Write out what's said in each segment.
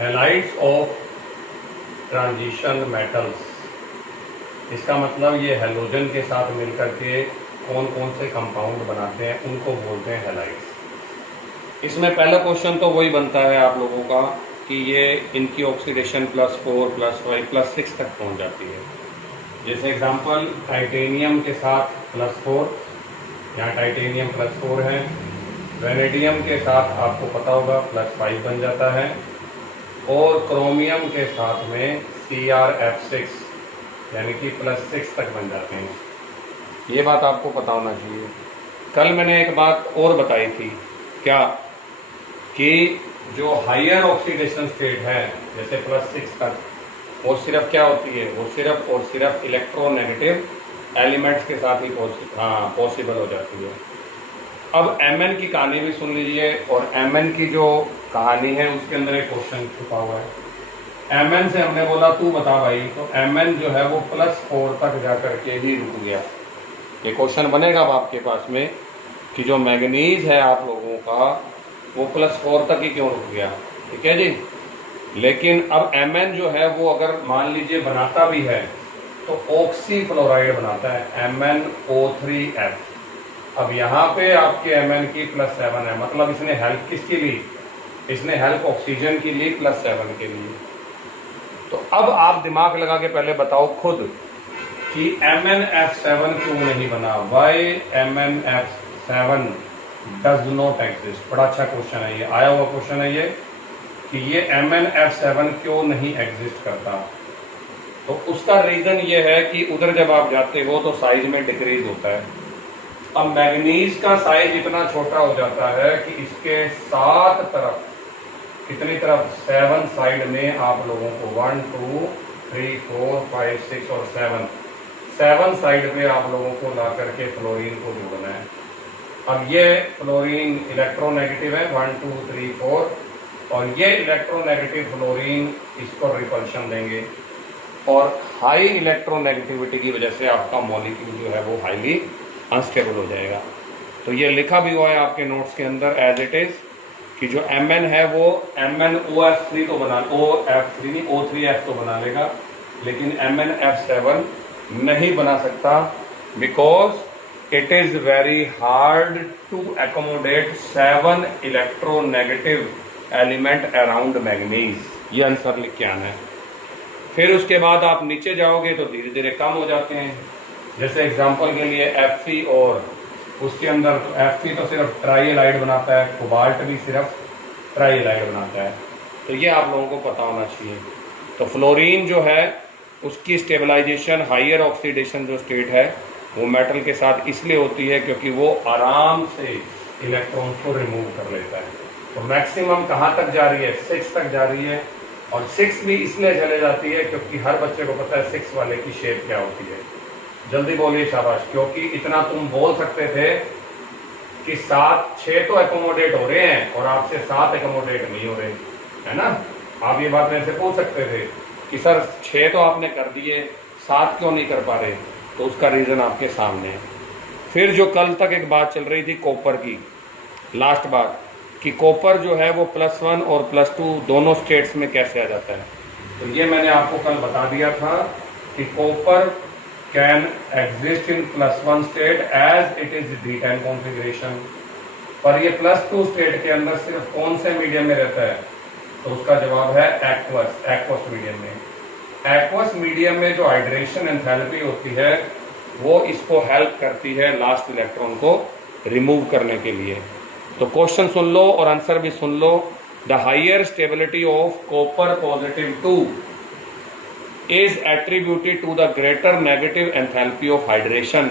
Halides of transition metals, इसका मतलब ये हैलोजन के साथ मिलकर के कौन कौन से कंपाउंड बनाते हैं उनको बोलते हैं हैलाइड्स। इसमें पहला क्वेश्चन तो वही बनता है आप लोगों का कि ये इनकी ऑक्सीडेशन +4 +5 +6 तक पहुंच जाती है। जैसे एग्जांपल टाइटेनियम के साथ +4, यहाँ टाइटेनियम +4 है। वेनेडियम के साथ आपको पता होगा +5 बन जाता है, और क्रोमियम के साथ में CrF6 यानी कि +6 तक बन जाते हैं। ये बात आपको पता होना चाहिए। कल मैंने एक बात और बताई थी, क्या कि जो हायर ऑक्सीडेशन स्टेट है जैसे +6 तक, वो सिर्फ क्या होती है, वो सिर्फ और सिर्फ इलेक्ट्रोनेगेटिव एलिमेंट्स के साथ ही पॉसिबल हो जाती है। अब Mn की कहानी भी सुन लीजिए, और Mn की जो कहानी है उसके अंदर एक क्वेश्चन छुपा हुआ है। Mn से हमने बोला तू बता भाई, तो Mn जो है वो +4 तक जाकर के ही रुक गया। ये क्वेश्चन बनेगा अब आपके पास में कि जो मैग्नीज है आप लोगों का वो +4 तक ही क्यों रुक गया, ठीक है जी। लेकिन अब Mn जो है वो अगर मान लीजिए बनाता भी है तो ऑक्सी फ्लोराइड बनाता है MnO3F। अब यहाँ पे आपके Mn की +7 है, मतलब इसने हेल्प किसकी ली, इसने हेल्प ऑक्सीजन की ली +7 के लिए। तो अब आप दिमाग लगा के पहले बताओ खुद कि MnF7 क्यों नहीं बना, Y MnF7 does not exist. बड़ा अच्छा क्वेश्चन है ये, आया हुआ क्वेश्चन है ये कि ये MnF7 क्यों नहीं एग्जिस्ट करता। तो उसका रीजन ये है कि उधर जब आप जाते हो तो साइज में डिक्रीज होता है। अब मैग्नीज का साइज इतना छोटा हो जाता है कि इसके 7 तरफ, कितनी तरफ, 7 साइड में आप लोगों को 1 2 3 4 5 6 और 7 साइड में आप लोगों को ला करके फ्लोरीन को जोड़ना है। अब ये फ्लोरीन इलेक्ट्रोनेगेटिव है 1 2 3 4, और ये इलेक्ट्रोनेगेटिव फ्लोरीन इसको रिपल्शन देंगे, और हाई इलेक्ट्रोनेगेटिविटी की वजह से आपका मॉलिक्यूल जो है वो हाईली अनस्टेबल हो जाएगा। तो ये लिखा भी हुआ है आपके नोट्स के अंदर एज इट इज कि जो Mn है वो MnOF3 तो बना, OF3 नहीं O3F तो बना लेगा, लेकिन MnF7 नहीं बना सकता, because it is very hard to accommodate 7 electronegative element around manganese. ये आंसर लिख के आना है। फिर उसके बाद आप नीचे जाओगे तो धीरे धीरे कम हो जाते हैं। जैसे एग्जांपल के लिए Fe, और उसके अंदर तो Fe तो सिर्फ ट्राइएलाइड बनाता है, कोबाल्ट भी सिर्फ ट्राइएलाइड बनाता है। तो ये आप लोगों को पता होना चाहिए। तो फ्लोरीन जो है उसकी स्टेबलाइजेशन, हाइयर ऑक्सीडेशन जो स्टेट है वो मेटल के साथ इसलिए होती है क्योंकि वो आराम से इलेक्ट्रॉन को रिमूव कर लेता है। तो मैक्सिमम कहाँ तक जा रही है, 6 तक जा रही है, और 6 भी इसलिए चले जाती है क्योंकि हर बच्चे को पता है 6 वाले की शेप क्या होती है। जल्दी बोलिए शाबाश, क्योंकि इतना तुम बोल सकते थे कि 6 तो एकोमोडेट हो रहे हैं और आपसे 7 एकोमोडेट नहीं हो रहे, है ना। आप ये बात मेरे से पूछ सकते थे कि सर 6 तो आपने कर दिए, 7 क्यों नहीं कर पा रहे, तो उसका रीजन आपके सामने है। फिर जो कल तक एक बात चल रही थी कॉपर की, लास्ट बात, कि कॉपर जो है वो +1 और +2 दोनों स्टेट्स में कैसे आ जाता है। तो ये मैंने आपको कल बता दिया था कि copper can exist in +1 state as it is D10 configuration, पर ये +2 स्टेट के अंदर सिर्फ कौन से मीडियम में रहता है, तो उसका जवाब है एक्वस मीडियम में। एक्वस मीडियम में जो हाइड्रेशन एंथैल्पी होती है वो इसको हेल्प करती है लास्ट इलेक्ट्रॉन को रिमूव करने के लिए। तो क्वेश्चन सुन लो और आंसर भी सुन लो। The higher stability of copper +2 is attributed to the greater negative enthalpy of hydration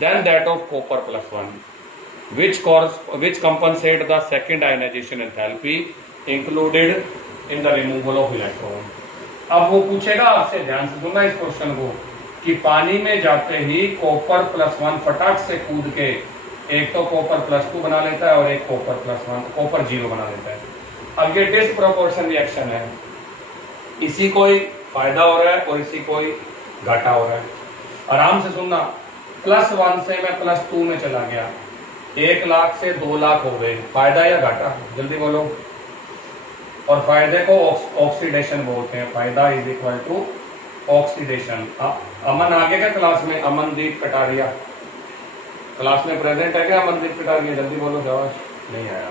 than that of copper +1, which compensate the second ionization enthalpy included in the removal of electron। अब वो पूछेगा आपसे, ध्यान से सुनना इस क्वेश्चन को, कि पानी में जाते ही कॉपर +1 फटाक से कूद के एक तो कॉपर +2 बना लेता है और एक कॉपर 0 बना लेता है। अब ये डिसप्रोपोर्शन रिएक्शन है, इसी कोई फायदा हो रहा है और इसी कोई घाटा हो रहा है। आराम से सुनना, +1 से मैं +2 में चला गया, 1 लाख से 2 लाख हो गए, फायदा या घाटा, जल्दी बोलो। और फायदे को ऑक्सीडेशन बोलते हैं। फायदा इज इक्वल टू ऑक्सीडेशन। अमन आ गया क्या क्लास में? अमनदीप कटारिया क्लास में प्रेजेंट है क्या? अमनदीप कटारिया जल्दी बोलो। शाबाश, नहीं आया।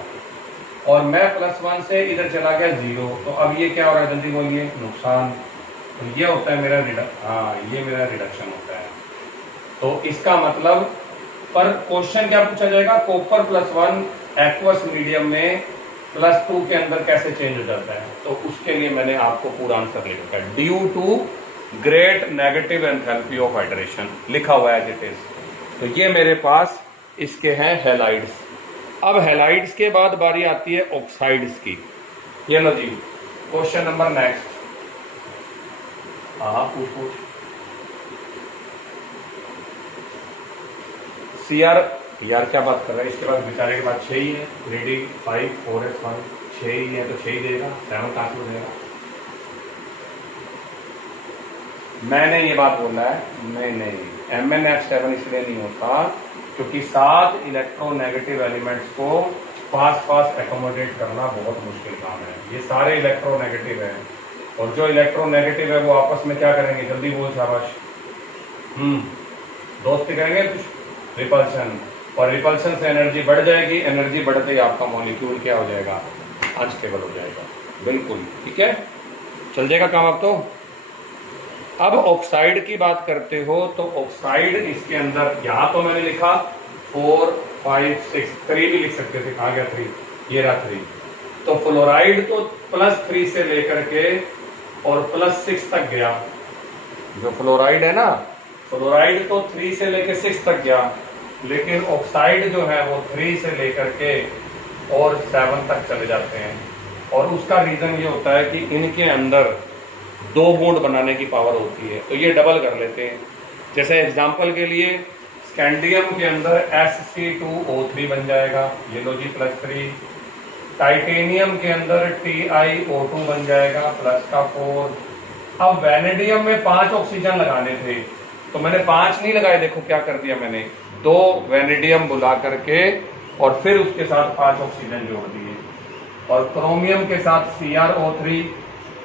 और मैं +1 से इधर चला गया 0, तो अब ये क्या हो रहा है? जल्दी बोलिए। नुकसान। तो ये होता है मेरा ये मेरा रिडक्शन होता है। तो इसका मतलब, पर क्वेश्चन क्या पूछा जाएगा? कॉपर +1 एक्वस मीडियम में +2 के अंदर कैसे चेंज हो जाता है? तो उसके लिए मैंने आपको पूरा आंसर लिख रखा है। Due to great negative enthalpy of hydration लिखा हुआ है एज इट इज। तो ये मेरे पास इसके हैं हैलाइड्स। अब हैलाइड्स के बाद बारी आती है ऑक्साइड्स की। ये लो जी, क्वेश्चन नंबर नेक्स्ट। हाँ पूछ। सीआर यार क्या बात कर रहा है? इसके बाद बेचारे के बाद 6 ही है। रीडिंग 5 4x1 6 ही है, तो 6 ही देगा। 7 कहां से देगा? मैंने ये बात बोला है, नहीं MnF7 इसलिए नहीं होता क्योंकि 7 इलेक्ट्रोनेगेटिव एलिमेंट्स को पास एकोमोडेट करना बहुत मुश्किल काम है। ये सारे इलेक्ट्रोनेगेटिव हैं, और जो इलेक्ट्रोनेगेटिव है वो आपस में क्या करेंगे? जल्दी बोल शाबाश। दोस्ती करेंगे, रिपल्शन। और रिपल्शन से एनर्जी बढ़ जाएगी। एनर्जी बढ़ते ही आपका मॉलिक्यूल क्या हो जाएगा? अनस्टेबल हो जाएगा। बिल्कुल ठीक है, चल जाएगा काम अब तो। अब ऑक्साइड की बात करते हो तो ऑक्साइड इसके अंदर, यहां तो मैंने लिखा 4 5 6 3 भी लिख सकते थे। कहां गया 3? ये रहा 3। तो फ्लोराइड तो +3 से लेकर के और +6 तक गया। जो फ्लोराइड है ना, फ्लोराइड तो 3 से लेकर 6 तक गया, लेकिन ऑक्साइड जो है वो 3 से लेकर के और 7 तक चले जाते हैं। और उसका रीजन ये होता है कि इनके अंदर 2 बॉन्ड बनाने की पावर होती है, तो ये डबल कर लेते हैं। जैसे एग्जांपल के लिए स्कैंडियम के अंदर Sc2O3 बन जाएगा, ये लो जी +3। टाइटेनियम के अंदर TiO2 बन जाएगा +4। अब वैनेडियम में 5 ऑक्सीजन लगाने थे, तो मैंने 5 नहीं लगाए। देखो क्या कर दिया मैंने, 2 वैनेडियम बुला करके और फिर उसके साथ 5 ऑक्सीजन जोड़ दिए। और क्रोमियम के साथ CrO3,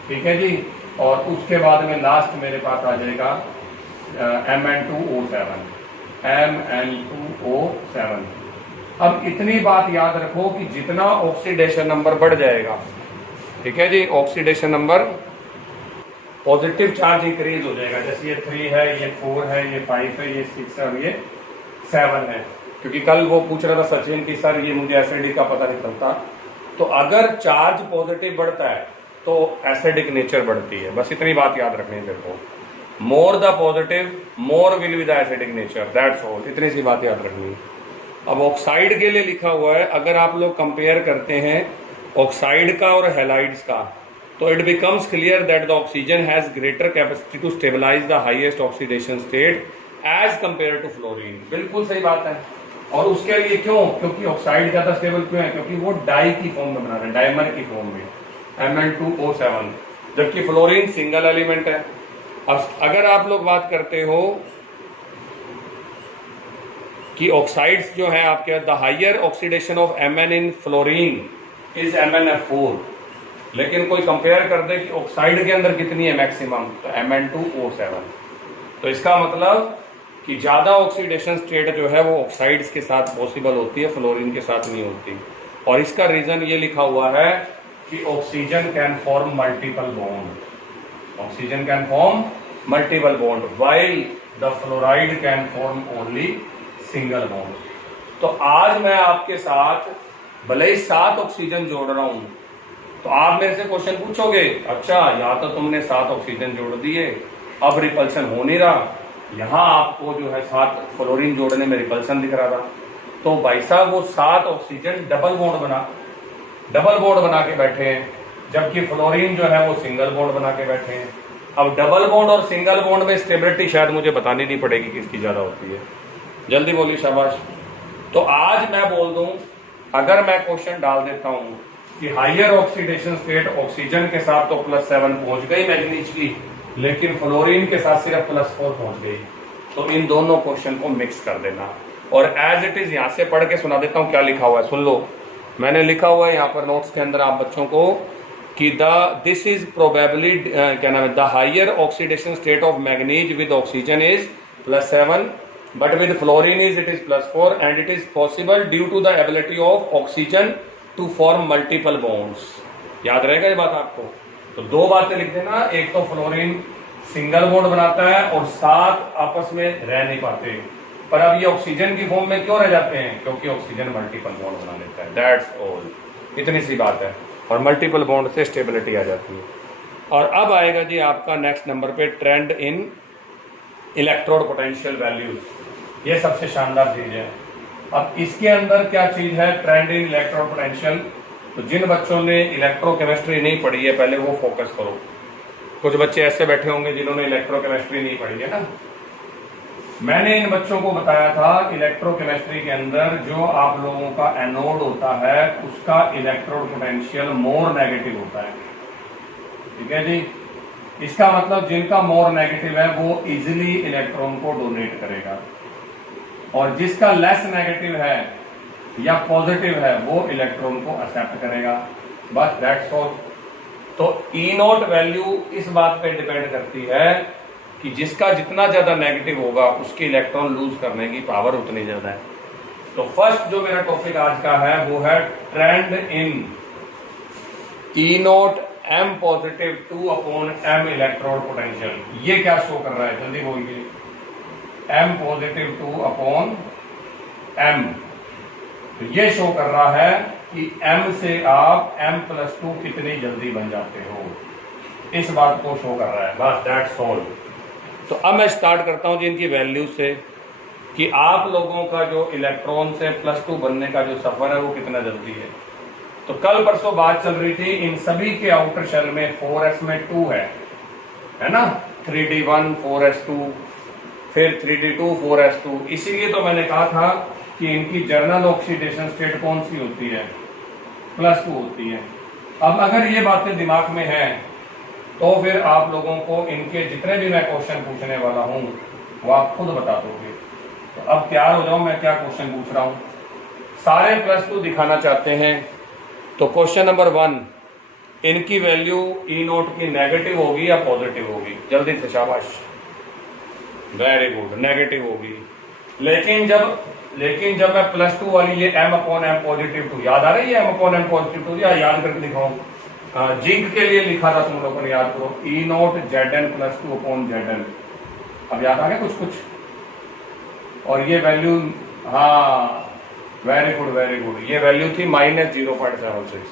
ठीक है जी। और उसके बाद में लास्ट मेरे पास आ जाएगा Mn2O7। अब इतनी बात याद रखो कि जितना ऑक्सीडेशन नंबर बढ़ जाएगा, ठीक है जी, oxidation number, positive charge increase हो जाएगा। जैसे ये 3 है, ये 4 है, ये 5 है, ये 6 है और ये 7 है। क्योंकि कल वो पूछ रहा था सचिन की सर ये मुझे एसिडिक का पता नहीं चलता। तो अगर चार्ज पॉजिटिव बढ़ता है तो एसिडिक नेचर बढ़ती है। बस इतनी बात याद रखनी है तेरे को। More the positive more will be the acidic nature, that's all. इतनी सी बात याद रखनी है। अब ऑक्साइड के लिए लिखा हुआ है, अगर आप लोग कंपेयर करते हैं ऑक्साइड का और हैलाइड्स का, तो it becomes clear that the oxygen has greater capacity to stabilise the highest oxidation state as compare to fluorine. बिल्कुल सही बात है। और उसके लिए क्यों? क्योंकि ऑक्साइड ज्यादा स्टेबल क्यों है? क्योंकि वो डाई की फॉर्म में बना रहे हैं, डायमर की फॉर्म में, Mn2O7, जबकि फ्लोरीन सिंगल एलिमेंट है। अब अगर आप लोग बात करते हो कि ऑक्साइड्स जो है आपके, the higher oxidation of Mn in fluorine is MnF4, लेकिन कोई कंपेयर कर दे कि ऑक्साइड के अंदर कितनी है मैक्सिमम, तो Mn2O7। तो इसका मतलब कि ज्यादा ऑक्सीडेशन स्टेट जो है वो ऑक्साइड्स के साथ पॉसिबल होती है, फ्लोरीन के साथ नहीं होती। और इसका रीजन ये लिखा हुआ है कि oxygen can form multiple bond. Oxygen can form multiple bond while the fluoride can form only single bond. तो आज मैं आपके साथ भले ही 7 ऑक्सीजन जोड़ रहा हूं, तो आप मेरे से क्वेश्चन पूछोगे, अच्छा या तो तुमने 7 ऑक्सीजन जोड़ दिए, अब रिपल्सन हो नहीं रहा, यहां आपको जो है 7 फ्लोरीन जोड़ने में रिपल्सन दिख रहा था। तो भाई साहब वो 7 ऑक्सीजन डबल बॉन्ड बना के बैठे हैं, जबकि फ्लोरीन जो है वो सिंगल बॉन्ड बना के बैठे हैं। अब डबल बॉन्ड और सिंगल बॉन्ड में स्टेबिलिटी शायद मुझे बतानी नहीं पड़ेगी किसकी ज्यादा होती है। जल्दी बोलिए शाबाश। तो आज मैं बोल दूं, अगर मैं क्वेश्चन डाल देता हूं कि हाइयर ऑक्सीडेशन स्टेट ऑक्सीजन के साथ तो +7 पहुंच गई मैग्नीज की, लेकिन फ्लोरीन के साथ सिर्फ +4 पहुंच गई, तो इन दोनों क्वेश्चन को मिक्स कर देना। और एज इट इज यहां से पढ़ के सुना देता हूं क्या लिखा हुआ है, सुन लो। मैंने लिखा हुआ है यहाँ पर नोट्स के अंदर आप बच्चों को कि दिस इज प्रोबेबली क्या नाम है, the higher oxidation state of manganese with oxygen is +7 but with fluorine is it is +4 and it is possible due to the ability of oxygen to form multiple bonds. याद रहेगा ये बात आपको। तो दो बातें लिख देना, एक तो फ्लोरीन सिंगल बॉन्ड बनाता है और साथ आपस में रह नहीं पाते, पर अब ये ऑक्सीजन की फॉर्म में क्यों रह जाते हैं, क्योंकि ऑक्सीजन मल्टीपल बॉन्ड बना लेता है। दैट्स ऑल, इतनी सी बात है। और मल्टीपल बॉन्ड से स्टेबिलिटी आ जाती है। और अब आएगा जी आपका नेक्स्ट नंबर पे ट्रेंड इन इलेक्ट्रोड पोटेंशियल वैल्यूज। ये सबसे शानदार चीज है। अब इसके अंदर क्या चीज है, ट्रेंड इन इलेक्ट्रोड पोटेंशियल। तो जिन बच्चों ने इलेक्ट्रोकेमिस्ट्री नहीं पढ़ी है पहले वो फोकस करो। कुछ बच्चे ऐसे बैठे होंगे जिन्होंने इलेक्ट्रोकेमिस्ट्री नहीं पढ़ी है ना। मैंने इन बच्चों को बताया था इलेक्ट्रोकेमिस्ट्री के अंदर जो आप लोगों का एनोड होता है उसका इलेक्ट्रोड पोटेंशियल मोर नेगेटिव होता है। ठीक है जी। इसका मतलब जिनका मोर नेगेटिव है वो इजिली इलेक्ट्रॉन को डोनेट करेगा, और जिसका लेस नेगेटिव है या पॉजिटिव है वो इलेक्ट्रॉन को एक्सेप्ट करेगा। बस दैट्स ऑल। तो ई नॉट वैल्यू इस बात पे डिपेंड करती है कि जिसका जितना ज्यादा नेगेटिव होगा उसकी इलेक्ट्रॉन लूज करने की पावर उतनी ज्यादा है। तो फर्स्ट जो मेरा टॉपिक आज का है वो है trend in E not m positive 2/m electrode potential. ये क्या शो कर रहा है, जल्दी बोलिए। m पॉजिटिव 2/m, तो ये शो कर रहा है कि m से आप m+2 कितनी जल्दी बन जाते हो, इस बात को शो कर रहा है। बस दैट्स ऑल। तो अब मैं स्टार्ट करता हूं जी इनकी वैल्यू से कि आप लोगों का जो इलेक्ट्रॉन से +2 बनने का जो सफर है वो कितना जल्दी है। तो कल परसों बात चल रही थी इन सभी के आउटर शेल में 4s में 2 है ना, 3d1 4s2 फिर 3d2 4s2। इसीलिए तो मैंने कहा था कि इनकी जर्नल ऑक्सीडेशन स्टेट कौन सी होती है, +2 होती है। अब अगर ये बातें दिमाग में हैं तो फिर आप लोगों को इनके जितने भी मैं क्वेश्चन पूछने वाला हूं वो आप खुद बता दोगे। तो अब तैयार हो जाओ, मैं क्या क्वेश्चन पूछ रहा हूं। सारे +2 दिखाना चाहते हैं। तो क्वेश्चन नंबर 1, इनकी वैल्यू ई नोट की नेगेटिव होगी या पॉजिटिव होगी, जल्दी से शाबाश। वेरी गुड, नेगेटिव होगी। लेकिन जब मैं +2 वाली ये m/m पॉजिटिव 2 याद आ रही है, m/m पॉजिटिव 2 याद करके दिखाओ। जिंक के लिए लिखा था तुम लोगों ने, याद करो, ई नोट Zn +2 Zn। अब याद आ गया कुछ। और ये वैल्यू, हाँ वेरी गुड, ये वैल्यू थी -0.76।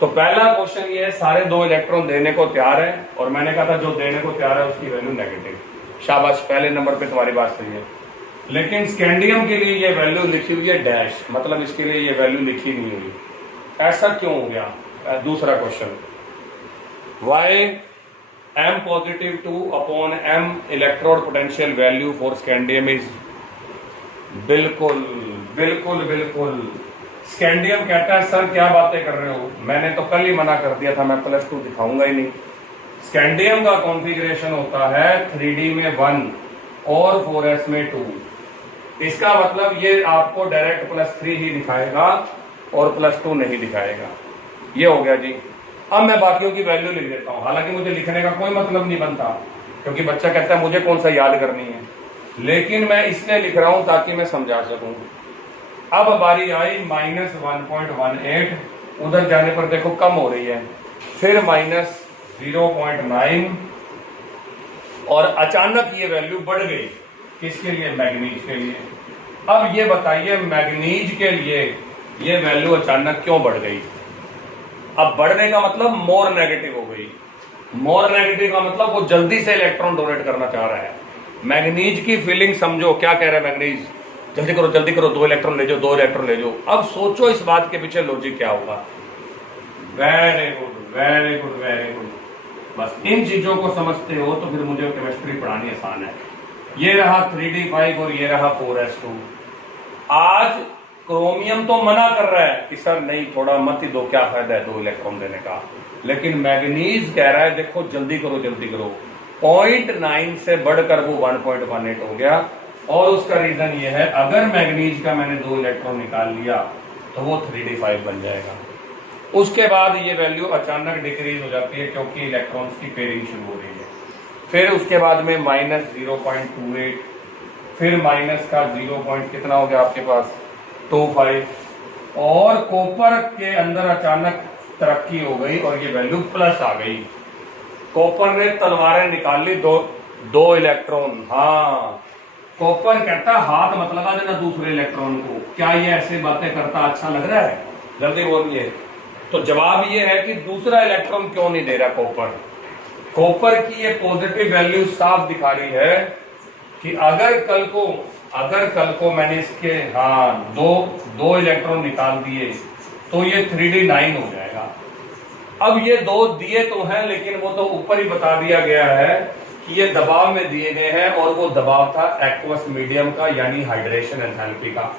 तो पहला क्वेश्चन ये है, सारे 2 इलेक्ट्रॉन देने को तैयार है और मैंने कहा था जो देने को तैयार है उसकी वैल्यू नेगेटिव। शाबाश, पहले नंबर पे तुम्हारी बात सही है। लेकिन स्कैंडियम के लिए ये वैल्यू लिखी हुई है डैश, मतलब इसके लिए ये वैल्यू लिखी नहीं हुई। ऐसा क्यों हो गया? दूसरा question, why m positive 2/m electrode potential value for scandium is, बिल्कुल। स्कैंडियम कहता है सर क्या बातें कर रहे हो, मैंने तो कल ही मना कर दिया था, मैं +2 दिखाऊंगा ही नहीं। स्कैंडियम का कॉन्फ़िगरेशन होता है 3d में 1 और 4s में 2। इसका मतलब ये आपको डायरेक्ट +3 ही दिखाएगा और +2 नहीं दिखाएगा। ये हो गया जी। अब मैं बाकियों की वैल्यू लिख देता हूं, हालांकि मुझे लिखने का कोई मतलब नहीं बनता क्योंकि बच्चा कहता है मुझे कौन सा याद करनी है, लेकिन मैं इसलिए लिख रहा हूं ताकि मैं समझा सकूं। अब बारी आई -1.18, उधर जाने पर देखो कम हो रही है, फिर -0.9 और अचानक ये वैल्यू बढ़ गई। किसके लिए? मैग्नीज के लिए। अब ये बताइए मैग्नीज के लिए ये वैल्यू अचानक क्यों बढ़ गई? अब बढ़ने का मतलब मोर नेगेटिव हो गई। मोर नेगेटिव का मतलब वो जल्दी से इलेक्ट्रॉन डोनेट करना चाह रहा है। मैग्नीज की फीलिंग समझो, क्या कह रहा है मैग्नीज, जल्दी करो 2 इलेक्ट्रॉन ले जाओ। अब सोचो इस बात के पीछे लॉजिक क्या होगा। Very good. बस इन चीजों को समझते हो तो फिर मुझे केमिस्ट्री पढ़ानी आसान है। ये रहा 3d5 और ये रहा 4s2। आज क्रोमियम तो मना कर रहा है कि सर नहीं, थोड़ा मत ही दो, क्या फायदा है 2 इलेक्ट्रॉन देने का। लेकिन मैग्नीज कह रहा है देखो जल्दी करो। 0.9 से बढ़कर वो 1.18 हो गया। और उसका रीजन ये है, अगर मैग्नीज का मैंने 2 इलेक्ट्रॉन निकाल लिया तो वो 3d5 बन जाएगा। उसके बाद ये वैल्यू अचानक डिक्रीज हो जाती है क्योंकि इलेक्ट्रॉन्स की पेयरिंग शुरू हो रही है। फिर उसके बाद में -0.28, फिर माइनस का 0. कितना हो गया आपके पास 25, और कॉपर के अंदर अचानक तरक्की हो गई और ये वैल्यू प्लस आ गई। कॉपर ने तलवारें निकाल ली, दो इलेक्ट्रॉन। हाँ, कॉपर कहता हाथ मत लगा देना दूसरे इलेक्ट्रॉन को। क्या ये ऐसे बातें करता अच्छा लग रहा है? जल्दी बोलिए। तो जवाब ये है कि दूसरा इलेक्ट्रॉन क्यों नहीं दे रहा कॉपर। कॉपर की ये पॉजिटिव वैल्यू साफ दिखा रही है कि अगर कल को मैंने इसके दो इलेक्ट्रॉन निकाल दिए तो ये 3D9 हो जाएगा। अब ये दो दिए तो हैं, लेकिन वो तो ऊपर ही बता दिया गया है कि ये दबाव में दिए गए हैं, और वो दबाव था एक्वस मीडियम का, यानी हाइड्रेशन एंथैल्पी का।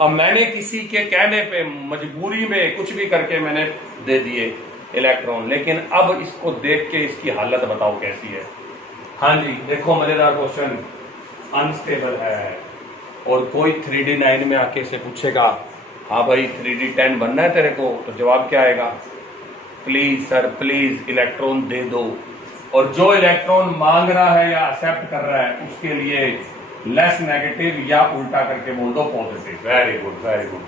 अब मैंने किसी के कहने पे, मजबूरी में, कुछ भी करके मैंने दे दिए इलेक्ट्रॉन, लेकिन अब इसको देख के इसकी हालत बताओ कैसी है। हाँ जी, देखो मजेदार क्वेश्चन। अनस्टेबल है, और कोई 3D9 में आके से पूछेगा हाँ भाई 3D10 बनना है तेरे को, तो जवाब क्या आएगा? प्लीज सर प्लीज इलेक्ट्रॉन दे दो। और जो इलेक्ट्रॉन मांग रहा है या एक्सेप्ट कर रहा है उसके लिए लेस नेगेटिव या उल्टा करके बोल दो positive. Very good very good.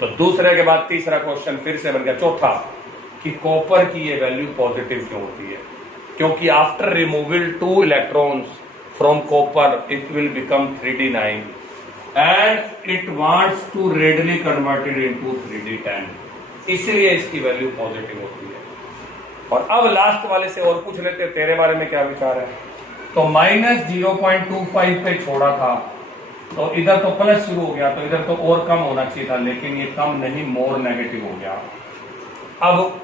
तो दूसरे के बाद तीसरा क्वेश्चन फिर से बन गया। चौथा, कि कॉपर की ये वैल्यू पॉजिटिव क्यों होती है? क्योंकि after removal 2 electrons from copper it will become 3D9 and it wants to readily converted into 3D10, इसलिए इसकी वैल्यू पॉजिटिव होती है। और अब लास्ट वाले से और पूछ लेते, तेरे बारे में क्या विचार है? तो -0.25 पे छोड़ा था, तो इधर तो प्लस शुरू हो गया, तो इधर तो और कम होना चाहिए था, लेकिन ये कम नहीं, मोर नेगेटिव हो गया। अब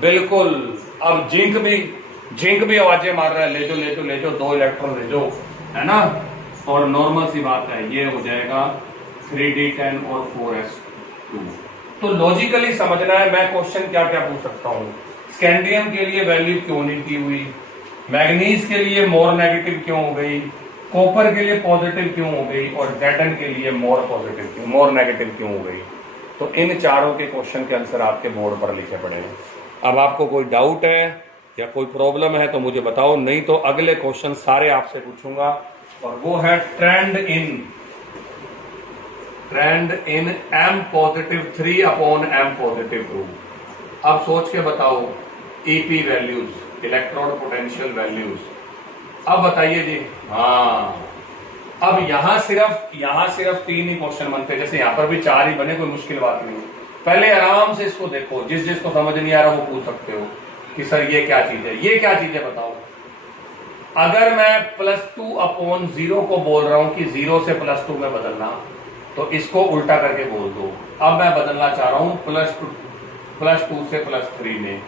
बिल्कुल, अब जिंक भी आवाजें मार रहा है, ले जो 2 इलेक्ट्रॉन ले जो, है ना। और नॉर्मल सी बात है, ये हो जाएगा 3D10 और 4s2। तो लॉजिकली समझना है मैं क्वेश्चन क्या क्या पूछ सकता हूं। स्कैंडियम के लिए वैल्यू क्यों नहीं की हुई, मैग्नीज के लिए मोर नेगेटिव क्यों हो गई, कॉपर के लिए पॉजिटिव क्यों हो गई, और Zn के लिए मोर नेगेटिव क्यों हो गई। तो इन चारों के क्वेश्चन के आंसर आपके बोर्ड पर लिखे पड़े हैं। अब आपको कोई डाउट है या कोई प्रॉब्लम है तो मुझे बताओ, नहीं तो अगले क्वेश्चन सारे आपसे पूछूंगा, और वो है ट्रेंड इन M+3 अपॉन M+2। अब सोच के बताओ, EP values, electrode potential values. अब बताइए जी। हाँ, अब यहां सिर्फ 3 ही क्वेश्चन बनते, जैसे यहां पर भी 4 ही बने, कोई मुश्किल बात नहीं। पहले आराम से इसको देखो, जिसको समझ नहीं आ रहा वो पूछ सकते हो कि सर ये क्या चीज है, ये क्या चीज है बताओ। अगर मैं +2 अपॉन 0 को बोल रहा हूं कि 0 से +2 में बदलना, तो इसको उल्टा करके बोल दो। अब मैं बदलना चाह रहा हूं +2 से +3 में,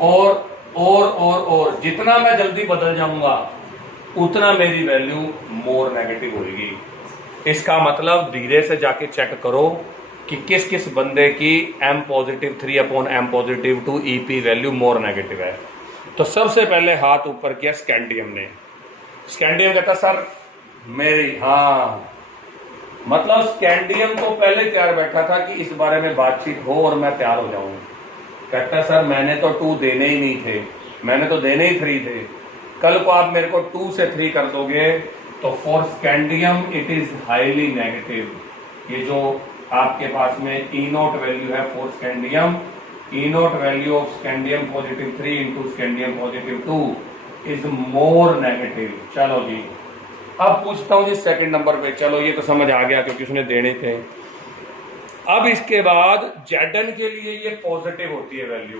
और जितना मैं जल्दी बदल जाऊंगा उतना मेरी वैल्यू मोर नेगेटिव होगी। इसका मतलब धीरे से जाके चेक करो कि किस किस बंदे की M+3 upon M+2 EP value more negative है। तो सबसे पहले हाथ ऊपर किया स्कैंडियम ने। स्कैंडियम कहता सर मेरी, हाँ, मतलब स्कैंडियम तो पहले तैयार बैठा था कि इस बारे में बातचीत हो और मैं तैयार हो जाऊं। कहता सर मैंने तो 2 देने ही नहीं थे, मैंने तो देने ही 3 थे। कल को आप मेरे को 2 से 3 कर दोगे तो for scandium it is highly negative. ये जो आपके पास में E0 वैल्यू है for scandium, E0 value of scandium +3 into scandium +2 is more negative. चलो जी, अब पूछता हूं जी सेकंड नंबर पे। चलो ये तो समझ आ गया क्योंकि उसने देने थे। अब इसके बाद Zn के लिए ये पॉजिटिव होती है वैल्यू।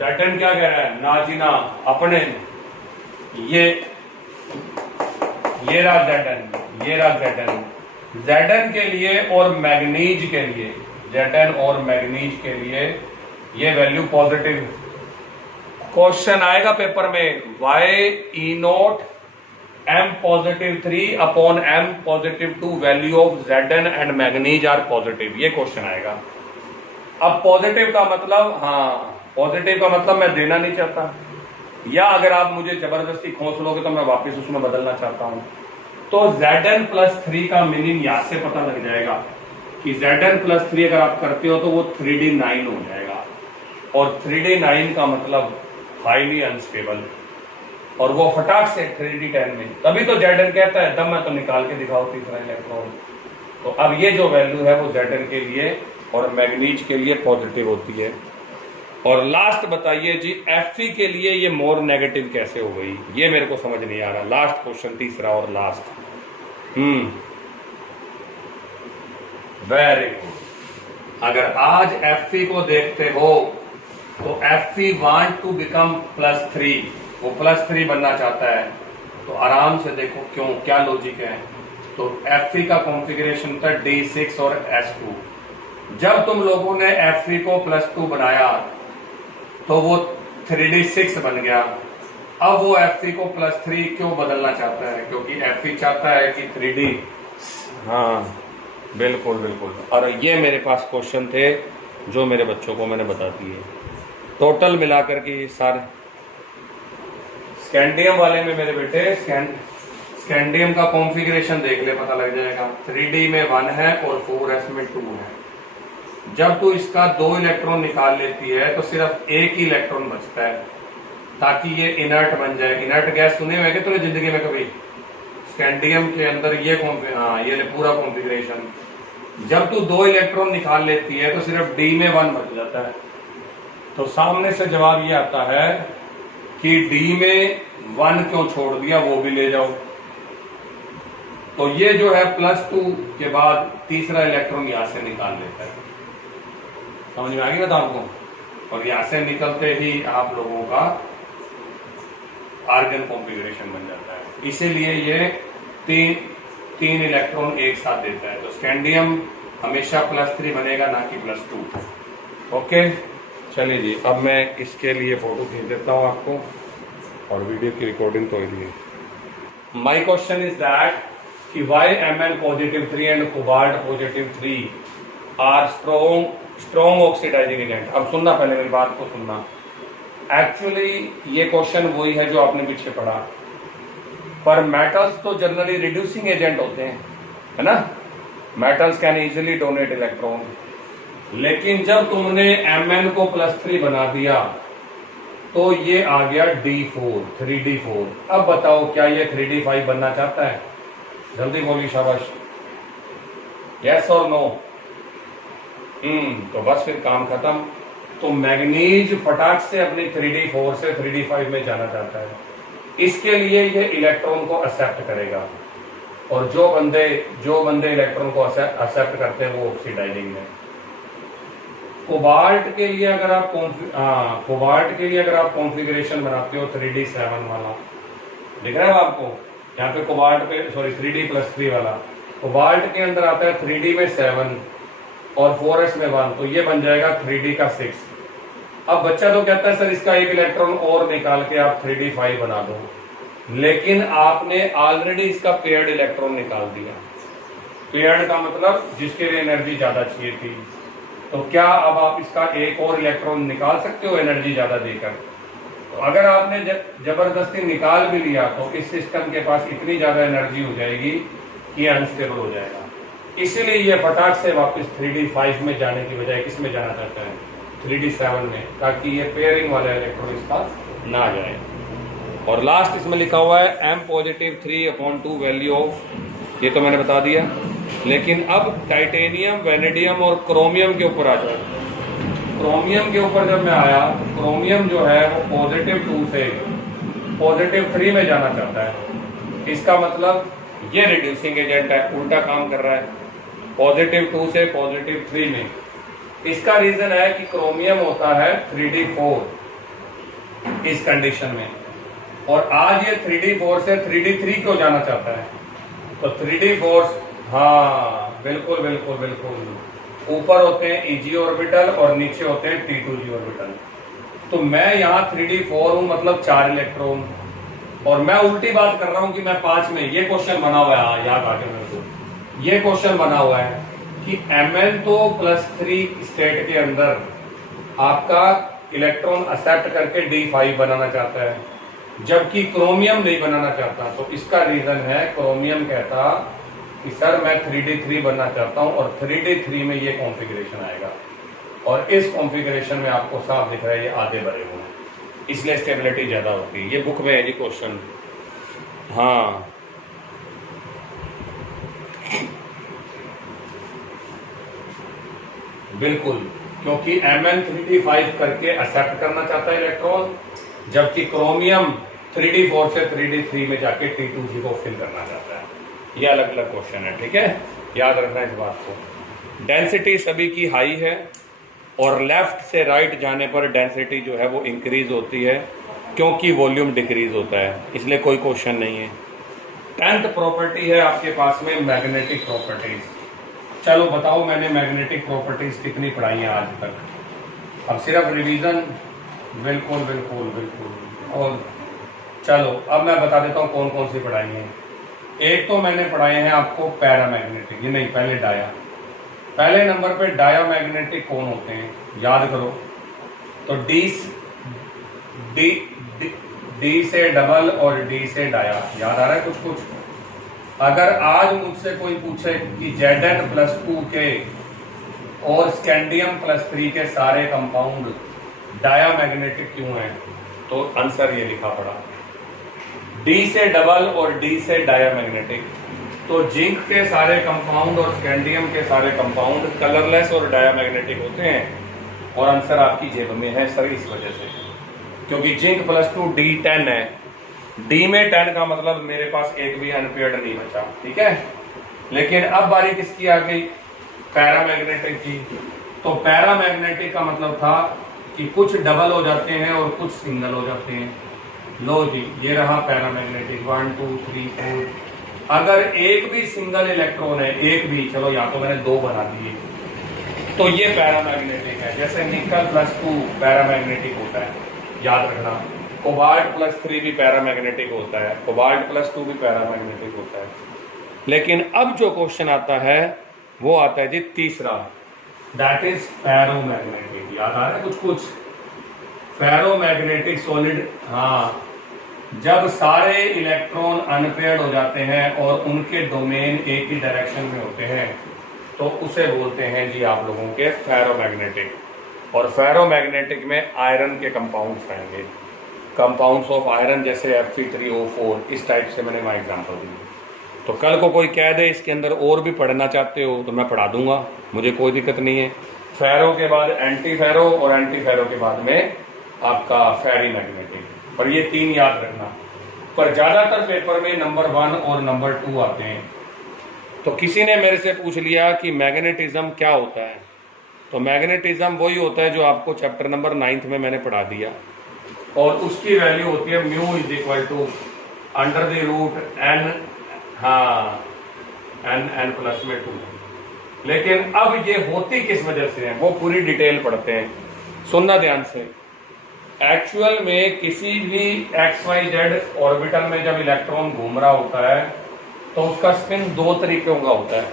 Zn क्या कह रहा है? ना जी ना, अपने ये रहा Zn, Zn के लिए और मैग्नीज के लिए, Zn और मैग्नीज के लिए ये वैल्यू पॉजिटिव। क्वेश्चन आएगा पेपर में, why E0 M+3 upon M+2 value of Zn and manganese are positive, ये क्वेश्चन आएगा। अब पॉजिटिव का मतलब, हाँ, पॉजिटिव का मतलब मैं देना नहीं चाहता, या अगर आप मुझे जबरदस्ती खोस लोगे तो मैं वापस उसमें बदलना चाहता हूं। तो Zn+3 का मीनिंग यहां से पता लग जाएगा कि Zn+3 अगर आप करते हो तो वो 3D9 हो जाएगा, और 3D9 का मतलब हाईली अनस्टेबल, और वो फटाक से 3D10 में, तभी तो Zn कहता है दम मैं तो निकाल के दिखाओ तीसरा इलेक्ट्रॉन। तो अब ये जो वैल्यू है वो Zn के लिए और मैग्नीज के लिए पॉजिटिव होती है। और लास्ट बताइए जी, Fe के लिए ये मोर नेगेटिव कैसे हो गई, ये मेरे को समझ नहीं आ रहा। लास्ट क्वेश्चन, तीसरा और लास्ट। Very good. अगर आज Fe को देखते हो तो Fe वांट टू बिकम +3, वो +3 बनना चाहता है। तो आराम से देखो क्यों, क्या लॉजिक है। तो Fe का कॉन्फ़िगरेशन था D6 और S2। जब तुम लोगों ने Fe को +2 बनाया तो वो 3D6 बन गया। अब वो Fe को +3 क्यों बदलना चाहता है, क्योंकि Fe चाहता है कि 3D। हाँ बिल्कुल बिल्कुल। और ये मेरे पास क्वेश्चन थे जो मेरे बच्चों को मैंने बता दिए। टोटल मिलाकर के सारे स्कैंडियम वाले में मेरे बेटे, स्कैंडियम का कॉन्फ़िगरेशन देख ले, पता लग जाएगा। 3D में 1 है और 4s में 2 है। जब तू इसका 2 इलेक्ट्रॉन निकाल लेती है तो सिर्फ एक ही इलेक्ट्रॉन बचता है, ताकि ये इनर्ट बन जाए। इनर्ट गैस सुने हुए कि तूने जिंदगी में कभी? स्कैंडियम के अंदर ये ये पूरा कॉन्फ़िगरेशन। जब तू 2 इलेक्ट्रॉन निकाल लेती है तो सिर्फ D में 1 बच जाता है। तो सामने से जवाब ये आता है कि D में 1 क्यों छोड़ दिया, वो भी ले जाओ। तो ये जो है +2 के बाद तीसरा इलेक्ट्रॉन यहां से निकाल लेता है। समझ में आ गई ना आपको? और यहां से निकलते ही आप लोगों का आर्गन कॉन्फ़िगरेशन बन जाता है। इसीलिए ये तीन इलेक्ट्रॉन एक साथ देता है। तो स्कैंडियम हमेशा +3 बनेगा, ना कि +2। ओके, चलिए जी, अब मैं इसके लिए फोटो खींच देता हूं आपको, और वीडियो की रिकॉर्डिंग तो ही है। माई क्वेश्चन इज दैट कि why Mn+3 and Cobalt+3 are strong oxidising agent. अब सुनना, पहले मेरी बात को सुनना। एक्चुअली ये क्वेश्चन वही है जो आपने पीछे पढ़ा, पर मेटल्स तो जनरली रिड्यूसिंग एजेंट होते हैं, है ना। Metals can easily donate electron. लेकिन जब तुमने Mn को +3 बना दिया तो ये आ गया D4, 3D4। अब बताओ क्या ये 3D5 बनना चाहता है? जल्दी बोली, शाबाश। यस और नो? तो बस फिर काम खत्म। तो मैग्नीज फटाक से अपनी 3D4 से 3D5 में जाना चाहता है। इसके लिए ये इलेक्ट्रॉन को एक्सेप्ट करेगा, और जो बंदे इलेक्ट्रॉन को एक्सेप्ट करते हैं वो ऑक्सीडाइजिंग है। कोबाल्ट के लिए अगर आप कॉन्फ़िगरेशन बनाते हो 3D7 वाला, दिख रहा है आपको यहाँ पे? कोबाल्ट पे 3D+3 वाला। कोबाल्ट के अंदर आता है 3D में 7 और 4s में 1, तो ये बन जाएगा 3D का 6। अब बच्चा तो कहता है सर इसका एक इलेक्ट्रॉन और निकाल के आप 3D5 बना दो, लेकिन आपने ऑलरेडी इसका पेयर्ड इलेक्ट्रॉन निकाल दिया। पेयर्ड का मतलब जिसके लिए एनर्जी ज्यादा चाहिए थी। तो क्या अब आप इसका एक और इलेक्ट्रॉन निकाल सकते हो एनर्जी ज्यादा देकर? तो अगर आपने जबरदस्ती निकाल भी लिया तो इस सिस्टम के पास इतनी ज्यादा एनर्जी हो जाएगी कि अनस्टेबल हो जाएगा। इसीलिए ये फटाक से वापस 3D5 में जाने की बजाय किस में जाना चाहता है? 3D7 में, ताकि ये पेयरिंग वाला इलेक्ट्रॉन इसका ना जाए। और लास्ट इसमें लिखा हुआ है M+3/2 वैल्यू ऑफ, ये तो मैंने बता दिया। लेकिन अब टाइटेनियम, वेनेडियम और क्रोमियम के ऊपर आ जाए। क्रोमियम के ऊपर जब मैं आया, क्रोमियम जो है वो +2 से +3 में जाना चाहता है। इसका मतलब ये रिड्यूसिंग एजेंट है, उल्टा काम कर रहा है, +2 से +3 में। इसका रीजन है कि क्रोमियम होता है 3D4 इस कंडीशन में, और आज ये 3D4 से 3D3 को जाना चाहता है। तो 3D4, हाँ बिल्कुल बिल्कुल बिल्कुल, ऊपर होते हैं Eg ऑर्बिटल और नीचे होते हैं T2g ऑर्बिटल। तो मैं यहाँ 3D4 हूं, मतलब 4 इलेक्ट्रॉन, और मैं उल्टी बात कर रहा हूं कि मैं 5 में। ये क्वेश्चन बना हुआ है, याद आ गया मेरे को। ये क्वेश्चन बना हुआ है कि Mn तो +3 स्टेट के अंदर आपका इलेक्ट्रॉन एक्सेप्ट करके D5 बनाना चाहता है, जबकि क्रोमियम नहीं बनाना चाहता। तो इसका रीजन है, क्रोमियम कहता कि सर मैं 3D3 बनना चाहता हूं और 3D3 में ये कॉन्फ़िगरेशन आएगा, और इस कॉन्फ़िगरेशन में आपको साफ दिख रहा है ये आधे भरे हुए हैं, इसलिए स्टेबिलिटी ज़्यादा होती है। ये बुक में है जी क्वेश्चन। हाँ बिल्कुल, क्योंकि Mn3d5 करके एक्सेप्ट करना चाहता है इलेक्ट्रॉन, जबकि क्रोमियम 3d4 से 3d3 में जाके T2G को फिल करना चाहता है। ये अलग अलग क्वेश्चन है, ठीक है, याद रखना इस बात को। डेंसिटी सभी की हाई है और लेफ्ट से राइट जाने पर डेंसिटी जो है वो इंक्रीज होती है, क्योंकि वॉल्यूम डिक्रीज होता है, इसलिए कोई क्वेश्चन नहीं है। 10th प्रॉपर्टी है आपके पास में मैग्नेटिक प्रॉपर्टीज। चलो बताओ मैंने मैग्नेटिक प्रॉपर्टीज कितनी पढ़ाई है आज तक? अब सिर्फ रिवीजन। बिल्कुल बिल्कुल बिल्कुल। और चलो अब मैं बता देता हूँ कौन कौन सी पढ़ाई है। एक तो मैंने पढ़ाए हैं आपको पैरामैग्नेटिक, ये नहीं पहले डाया। पहले नंबर पे डायामैग्नेटिक कौन होते हैं याद करो, तो डी से डबल और डी से डाया, याद आ रहा है कुछ कुछ? अगर आज मुझसे कोई पूछे कि Zn+2 के और स्कैंडियम+3 के सारे कंपाउंड डायामैग्नेटिक क्यों हैं, तो आंसर ये लिखा पड़ा, डी से डबल और डी से डायामैग्नेटिक। तो जिंक के सारे कंपाउंड और स्कैंडियम के सारे कंपाउंड कलरलेस और डायामैग्नेटिक होते हैं, और आंसर आपकी जेब में है सर इस वजह से, क्योंकि जिंक+2 D10 है। डी में 10 का मतलब मेरे पास एक भी अनपेयर्ड नहीं बचा, ठीक है। लेकिन अब बारी किसकी आ गई? पैरामैग्नेटिक की। तो पैरामैग्नेटिक का मतलब था कि कुछ डबल हो जाते हैं और कुछ सिंगल हो जाते हैं। लो जी ये रहा पैरामैग्नेटिक 1 2 3 4। अगर एक भी सिंगल इलेक्ट्रॉन है, एक भी, चलो या तो मैंने 2 बना दिए, तो ये पैरामैग्नेटिक है। जैसे निकल+2 पैरामैग्नेटिक होता है, याद रखना। कोबाल्ट+3 भी पैरामैग्नेटिक होता है, कोबाल्ट+2 भी पैरामैग्नेटिक होता है। लेकिन अब जो क्वेश्चन आता है वो आता है जी तीसरा, दैट इज फेरोमैग्नेटिक। याद आ रहा है कुछ कुछ? फेरोमैग्नेटिक सॉलिड, हाँ, जब सारे इलेक्ट्रॉन अनपेयर्ड हो जाते हैं और उनके डोमेन एक ही डायरेक्शन में होते हैं, तो उसे बोलते हैं जी आप लोगों के फेरोमैग्नेटिक। और फेरोमैग्नेटिक में आयरन के कंपाउंड्स आएंगे, कंपाउंड्स ऑफ आयरन, जैसे Fe3O4, इस टाइप से मैंने वहां एग्जांपल दी। तो कल को कोई कह दे इसके अंदर और भी पढ़ना चाहते हो तो मैं पढ़ा दूंगा, मुझे कोई दिक्कत नहीं है। फेरो के बाद एंटी फेरो और एंटी फेरो के बाद में आपका फेरीमैग्नेटिक, पर ये 3 याद रखना। पर ज्यादातर पेपर में नंबर 1 और नंबर 2 आते हैं। तो किसी ने मेरे से पूछ लिया कि मैग्नेटिज्म क्या होता है, तो मैग्नेटिज्म वही होता है जो आपको चैप्टर नंबर 9 में मैंने पढ़ा दिया, और उसकी वैल्यू होती है म्यू = √n, हाँ, n+2। लेकिन अब ये होती किस वजह से है वो पूरी डिटेल पढ़ते हैं, सुनना ध्यान से। एक्चुअल में किसी भी XYZ ऑर्बिटल में जब इलेक्ट्रॉन घूम रहा होता है तो उसका स्पिन 2 तरीकों का होता है,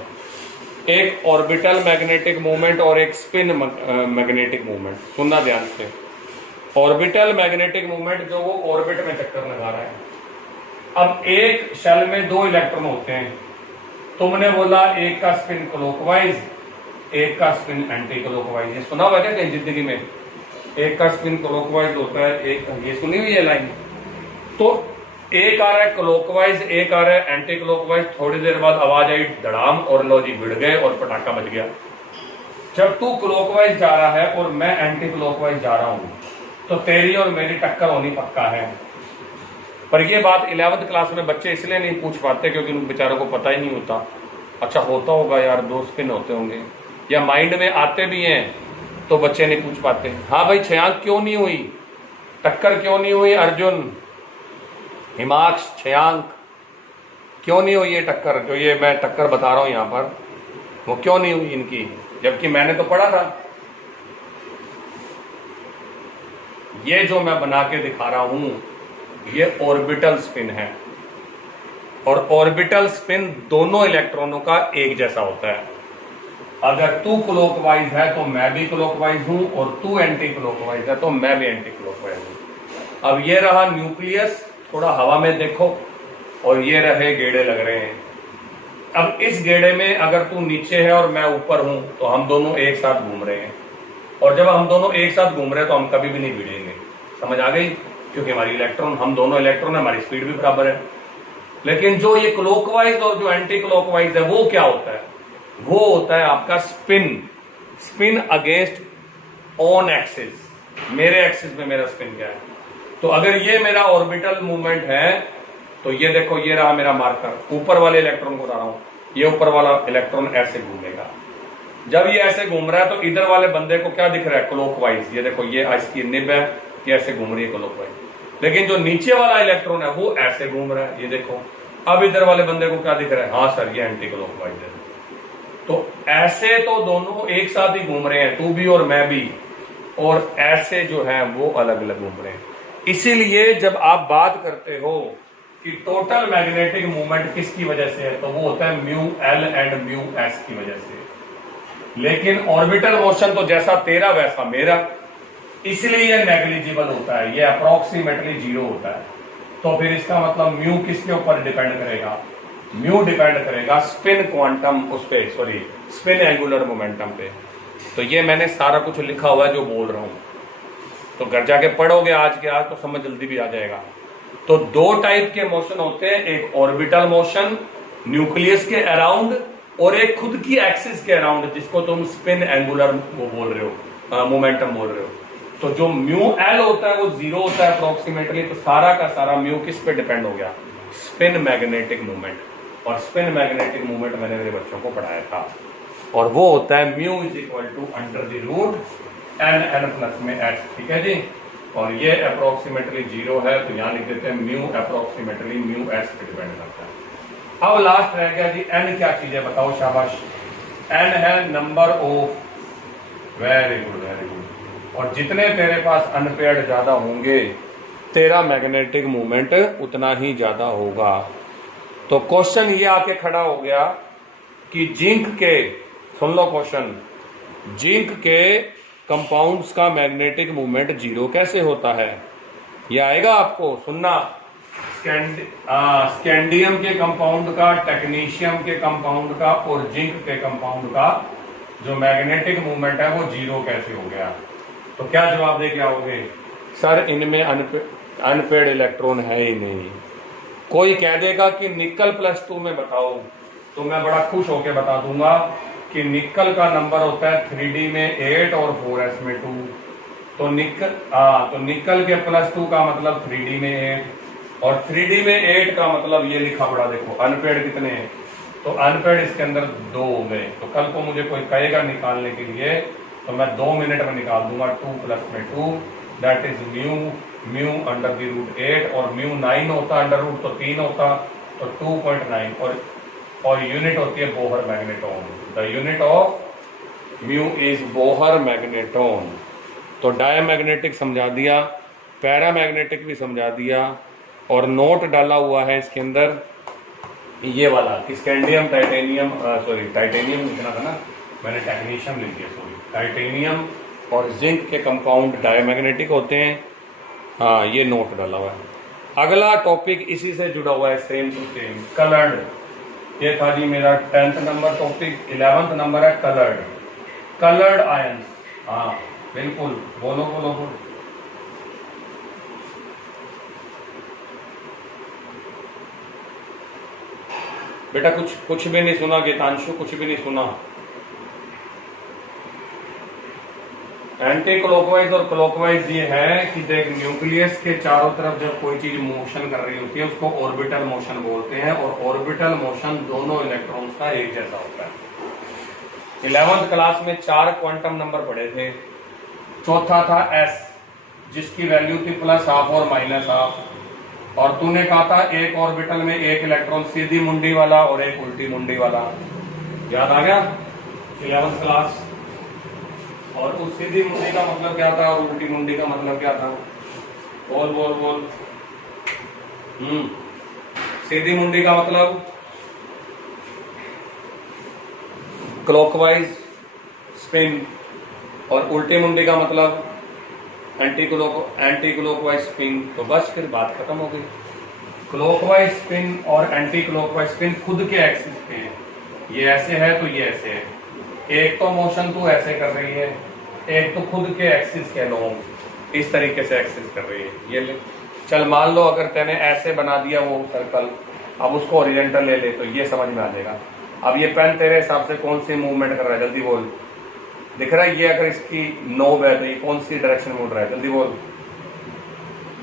एक ऑर्बिटल मैग्नेटिक मूवमेंट और एक स्पिन मैग्नेटिक मूवमेंट। सुनना ध्यान से, ऑर्बिटल मैग्नेटिक मूवमेंट जो वो ऑर्बिट में चक्कर लगा रहा है। अब एक शेल में 2 इलेक्ट्रॉन होते हैं, तुमने बोला एक का स्पिन क्लॉकवाइज, एक का स्पिन एंटी क्लॉकवाइज। ये सुना हुआ क्या कहीं जिंदगी में? एक का स्पिन क्लॉकवाइज होता है, एक, ये सुनी हुई है लाइन? तो एक आ रहा है क्लॉकवाइज, एक आ रहा है एंटी क्लॉकवाइज। थोड़ी देर बाद आवाज आई धड़ाम और लो जी भिड़ गए और पटाखा बज गया। जब तू क्लॉकवाइज जा रहा है और मैं एंटी क्लॉकवाइज जा रहा हूं तो तेरी और मेरी टक्कर होनी पक्का है। पर ये बात 11th क्लास में बच्चे इसलिए नहीं पूछ पाते क्योंकि उन बेचारों को पता ही नहीं होता। अच्छा होता होगा यार, 2 स्पिन होते होंगे, या माइंड में आते भी हैं तो बच्चे नहीं पूछ पाते। हाँ भाई, 6 अंक क्यों नहीं हुई, टक्कर क्यों नहीं हुई? अर्जुन, हिमाक्ष, 6 अंक क्यों नहीं हुई ये टक्कर? जो ये मैं टक्कर बता रहा हूं यहां पर, वो क्यों नहीं हुई इनकी, जबकि मैंने तो पढ़ा था। ये जो मैं बना के दिखा रहा हूं ये ऑर्बिटल स्पिन है, और ऑर्बिटल स्पिन दोनों इलेक्ट्रॉनों का एक जैसा होता है। अगर तू क्लॉकवाइज है तो मैं भी क्लॉकवाइज हूं, और तू एंटी क्लॉकवाइज है तो मैं भी एंटी क्लॉकवाइज हूं। अब ये रहा न्यूक्लियस, थोड़ा हवा में देखो, और ये रहे गेड़े लग रहे हैं। अब इस गेड़े में अगर तू नीचे है और मैं ऊपर हूं तो हम दोनों एक साथ घूम रहे हैं, और जब हम दोनों एक साथ घूम रहे हैं तो हम कभी भी नहीं भिड़ेंगे। समझ आ गई? क्योंकि हमारी इलेक्ट्रॉन, हम दोनों इलेक्ट्रॉन है, हमारी स्पीड भी बराबर है। लेकिन जो ये क्लॉकवाइज और जो एंटी क्लॉकवाइज है वो क्या होता है? वो होता है आपका स्पिन अगेंस्ट ऑन एक्सिस। मेरे एक्सिस में मेरा स्पिन क्या है? तो अगर ये मेरा ऑर्बिटल मूवमेंट है तो ये देखो, ये रहा मेरा मार्कर, ऊपर वाले इलेक्ट्रॉन को उठा रहा हूं, ये ऊपर वाला इलेक्ट्रॉन ऐसे घूमेगा। जब ये ऐसे घूम रहा है तो इधर वाले बंदे को क्या दिख रहा है? क्लॉकवाइज। ये देखो, ये इसकी निब है, ये ऐसे घूम रही है क्लॉकवाइज। लेकिन जो नीचे वाला इलेक्ट्रॉन है वो ऐसे घूम रहा है, ये देखो। अब इधर वाले बंदे को क्या दिख रहा है? हाँ सर, ये एंटी क्लॉकवाइज है। तो ऐसे तो दोनों एक साथ ही घूम रहे हैं, तू भी और मैं भी, और ऐसे जो है वो अलग अलग घूम रहे हैं। इसीलिए जब आप बात करते हो कि टोटल मैग्नेटिक मूवमेंट किसकी वजह से है, तो वो होता है mu L and mu S की वजह से। लेकिन ऑर्बिटल मोशन तो जैसा तेरा वैसा मेरा, इसलिए ये नेग्लिजिबल होता है, ये अप्रोक्सीमेटली 0 होता है। तो फिर इसका मतलब म्यू किसके ऊपर डिपेंड करेगा? म्यू डिपेंड करेगा स्पिन क्वांटम उस पे, सॉरी स्पिन एंगुलर मोमेंटम पे। तो ये मैंने सारा कुछ लिखा हुआ है जो बोल रहा हूं, तो घर जाके पढ़ोगे आज के आज तो समझ जल्दी भी आ जाएगा। तो दो टाइप के मोशन होते हैं, एक ऑर्बिटल मोशन न्यूक्लियस के अराउंड, और एक खुद की एक्सिस के अराउंड, जिसको तुम स्पिन एंगुलर वो बोल रहे हो, मोमेंटम बोल रहे हो। तो जो म्यू एल होता है वो 0 होता है अप्रोक्सीमेटली। तो सारा का सारा म्यू किस पे डिपेंड हो गया? Spin magnetic movement. और स्पिन मैग्नेटिक मूवमेंट मैंने मेरे बच्चों को पढ़ाया था, और वो होता है mu is equal to under the root N N plus में एच। ठीक है जी। और ये अप्रोक्सीमेटली 0 है, तो यहां लिख देते हैं म्यू अप्रोक्सीमेटली म्यू एच पे डिपेंड करता है। अब लास्ट रह गया जी एन। क्या चीज है बताओ? शाबाश। एन है number of, very good very good. और जितने तेरे पास अनपेयर्ड ज्यादा होंगे, तेरा मैग्नेटिक मूवमेंट उतना ही ज्यादा होगा। तो क्वेश्चन ये आके खड़ा हो गया कि जिंक के, सुन लो क्वेश्चन, जिंक के कंपाउंड्स का मैग्नेटिक मूवमेंट 0 कैसे होता है? ये आएगा आपको सुनना। स्कैंडियम के कंपाउंड का, टेक्नीशियम के कंपाउंड का और जिंक के कंपाउंड का जो मैग्नेटिक मूवमेंट है वो 0 कैसे हो गया? तो क्या जवाब दे के आओगे? सर इनमें अनपेड इलेक्ट्रॉन है ही नहीं। कोई कह देगा कि निकल +2 में बताओ, तो मैं बड़ा खुश होकर बता दूंगा कि निकल का नंबर होता है 3D में 8 और 4s में 2। तो निकल के +2 का मतलब 3D में 8, और 3D में 8 का मतलब ये लिखा पड़ा देखो, अनपेड कितने हैं? तो अनपेड इसके अंदर 2 हो गए। तो कल को मुझे कोई कहेगा निकालने के लिए, तो मैं 2 मिनट में निकाल दूंगा। 2 + में 2 that is mu under the root 8, और म्यू 9 होता अंडर रूट तो 3 होता, तो 2.9, और यूनिट होती है Bohr magneton. The unit of mu is Bohr magneton. तो डायमैग्नेटिक समझा दिया, पैरामैग्नेटिक भी समझा दिया, और नोट डाला हुआ है इसके अंदर ये वाला कि स्कैंडियम टाइटेनियम, सॉरी टाइटेनियम लिखना था ना, मैंने टेक्नीशियम लिख दिया, सॉरी। टाइटेनियम और जिंक के कंपाउंड डायमैग्नेटिक होते हैं। हाँ, ये नोट डाला हुआ है। अगला टॉपिक इसी से जुड़ा हुआ है, सेम टू सेम, कलर्ड। ये था जी मेरा 10th number topic. 11th number है कलर्ड आयंस। हाँ बिल्कुल, बोलो बोलो बोलो। बेटा कुछ भी नहीं सुना गीतांशु, कुछ भी नहीं सुना। एंटी क्लॉकवाइज और क्लॉकवाइज ये है कि देख, न्यूक्लियस के चारों तरफ जब कोई चीज मोशन कर रही होती है उसको ऑर्बिटल मोशन बोलते हैं, और ऑर्बिटल मोशन दोनों इलेक्ट्रॉन्स का एक जैसा होता है। 11th क्लास में 4 क्वांटम नंबर पढ़े थे। चौथा था एस, जिसकी वैल्यू थी +½ और -½ और तूने कहा था एक ऑर्बिटल में एक इलेक्ट्रॉन सीधी मुंडी वाला और एक उल्टी मुंडी वाला। याद आ गया? 11th class. और उस सीधी मुंडी का मतलब क्या था और उल्टी मुंडी का मतलब क्या था? बोल बोल बोल। सीधी मुंडी का मतलब क्लॉकवाइज स्पिन, और उल्टी मुंडी का मतलब एंटी क्लॉकवाइज स्पिन। तो बस फिर बात खत्म हो गई। क्लॉकवाइज स्पिन और एंटी क्लॉकवाइज स्पिन खुद के एक्सिस पे है। ये ऐसे है तो ये ऐसे है। एक तो मोशन तू ऐसे कर रही है, एक तो खुद के एक्सिस के लोग इस तरीके से एक्सिस कर रही है। ये ले, चल मान लो अगर तेने ऐसे बना दिया वो सर्कल, अब उसको ओरिजेंटल ले ले तो ये समझ में आ जाएगा। अब ये पेन तेरे हिसाब से कौन सी मूवमेंट कर रहा है, जल्दी बोल। दिख रहा है ये अगर इसकी नोब है तो ये कौन सी डायरेक्शन में उड़ रहा है, जल्दी बोल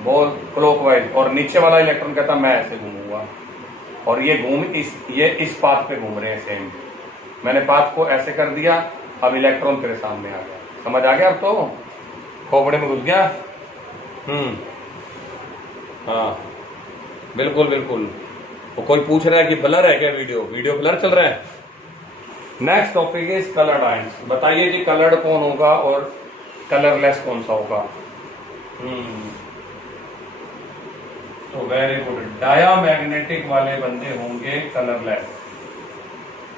बोल। क्लॉकवाइज। और नीचे वाला इलेक्ट्रॉन कहता मैं ऐसे घूमूंगा, और ये इस पाथ पे घूम रहे हैं सेम। मैंने पाथ को ऐसे कर दिया, अब इलेक्ट्रॉन तेरे सामने आ गया। समझ आ गया अब तो, खोपड़े में घुस गया। हाँ बिल्कुल बिल्कुल। वो कोई पूछ रहा है कि ब्लर है क्या, वीडियो ब्लर चल रहा है। Next topic is coloured ions. बताइए जी कलर्ड कौन होगा और कलरलेस कौन सा होगा। तो वेरी गुड, डायामैग्नेटिक वाले बंदे होंगे कलरलेस,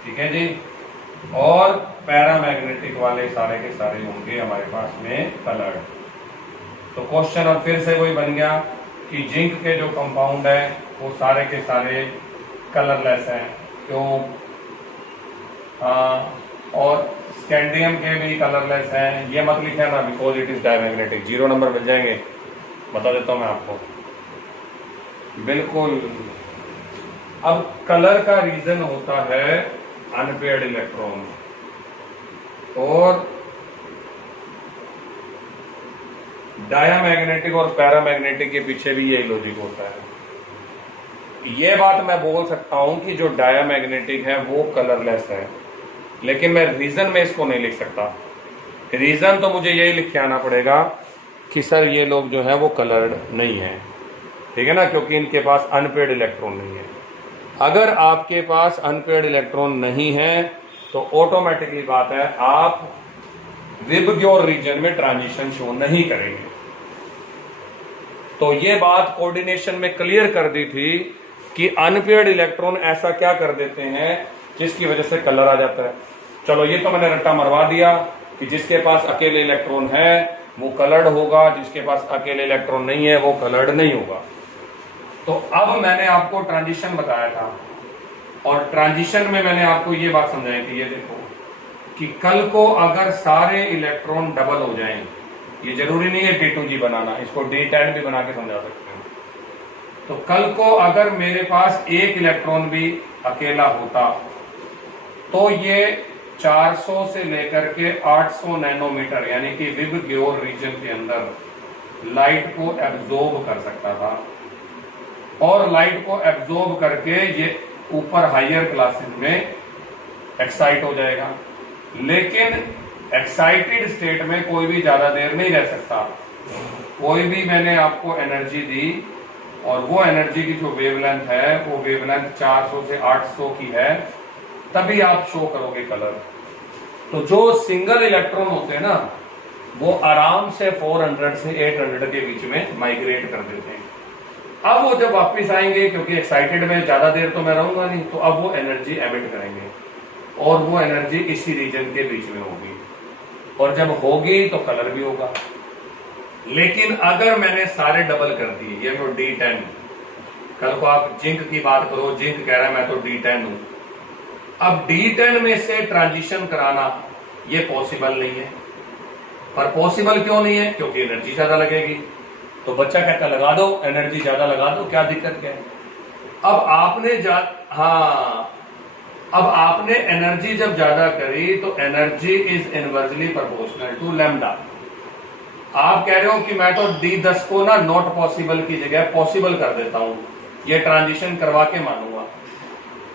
ठीक है जी, और पैरामैग्नेटिक वाले सारे के सारे होंगे हमारे पास में कलर्ड। तो क्वेश्चन अब फिर से वही बन गया कि जिंक के जो कंपाउंड है वो सारे के सारे कलरलेस हैं, क्यों। और स्कैंडियम के भी कलरलेस हैं। ये मत लिखना ना, because it is diamagnetic, 0 number मिल जाएंगे, बता देता हूं मैं आपको। बिल्कुल। अब कलर का रीजन होता है अनपेयर्ड इलेक्ट्रॉन, और डायामैग्नेटिक और पैरामैग्नेटिक के पीछे भी यही लॉजिक होता है। ये बात मैं बोल सकता हूं कि जो डायामैग्नेटिक है वो कलरलेस है, लेकिन मैं रीजन में इसको नहीं लिख सकता। रीजन तो मुझे यही लिख के आना पड़ेगा कि सर ये लोग जो है वो कलर्ड नहीं है, ठीक है ना, क्योंकि इनके पास अनपेयर्ड इलेक्ट्रॉन नहीं है। अगर आपके पास अनपेयर्ड इलेक्ट्रॉन नहीं है तो ऑटोमेटिकली बात है आप विबग्योर रीजन में ट्रांजिशन शो नहीं करेंगे। तो ये बात कोऑर्डिनेशन में क्लियर कर दी थी कि अनपेयर्ड इलेक्ट्रॉन ऐसा क्या कर देते हैं जिसकी वजह से कलर आ जाता है। चलो ये तो मैंने रट्टा मरवा दिया कि जिसके पास अकेले इलेक्ट्रॉन है वो कलर्ड होगा, जिसके पास अकेले इलेक्ट्रॉन नहीं है वो कलर्ड नहीं होगा। तो अब मैंने आपको ट्रांजिशन बताया था, और ट्रांजिशन में मैंने आपको ये बात समझाई थी, ये देखो कि कल को अगर सारे इलेक्ट्रॉन डबल हो जाएं, ये जरूरी नहीं है D2G बनाना, इसको D10 भी बना के समझा सकते हैं। तो कल को अगर मेरे पास एक इलेक्ट्रॉन भी अकेला होता तो ये 400 से लेकर के 800 नैनोमीटर यानी कि विबग्योर रीजन के अंदर लाइट को एब्जॉर्ब कर सकता था, और लाइट को एब्जॉर्ब करके ये ऊपर हायर क्लासेस में एक्साइट हो जाएगा। लेकिन एक्साइटेड स्टेट में कोई भी ज्यादा देर नहीं रह सकता। कोई भी मैंने आपको एनर्जी दी और वो एनर्जी की जो वेवलेंथ है वो वेवलेंथ 400 से 800 की है, तभी आप शो करोगे कलर। तो जो सिंगल इलेक्ट्रॉन होते हैं ना वो आराम से 400 से 800 के बीच में माइग्रेट कर देते हैं। अब वो जब वापस आएंगे, क्योंकि एक्साइटेड में ज्यादा देर तो मैं रहूंगा नहीं, तो अब वो एनर्जी एमिट करेंगे और वो एनर्जी इसी रीजन के बीच में होगी, और जब होगी तो कलर भी होगा। लेकिन अगर मैंने सारे डबल कर दिए, ये तो D10, कल को आप जिंक की बात करो, जिंक कह रहा है मैं तो D10 हूं, अब D10 में से ट्रांजिशन कराना ये पॉसिबल नहीं है। पर पॉसिबल क्यों नहीं है? क्योंकि एनर्जी ज्यादा लगेगी। तो बच्चा कहता लगा दो, एनर्जी ज्यादा लगा दो, क्या दिक्कत क्या है। अब आपने एनर्जी जब ज्यादा करी तो energy is inversely proportional to lambda. आप कह रहे हो कि मैं तो D10 को ना नॉट पॉसिबल की जगह पॉसिबल कर देता हूं, ये ट्रांजिशन करवा के मानूंगा।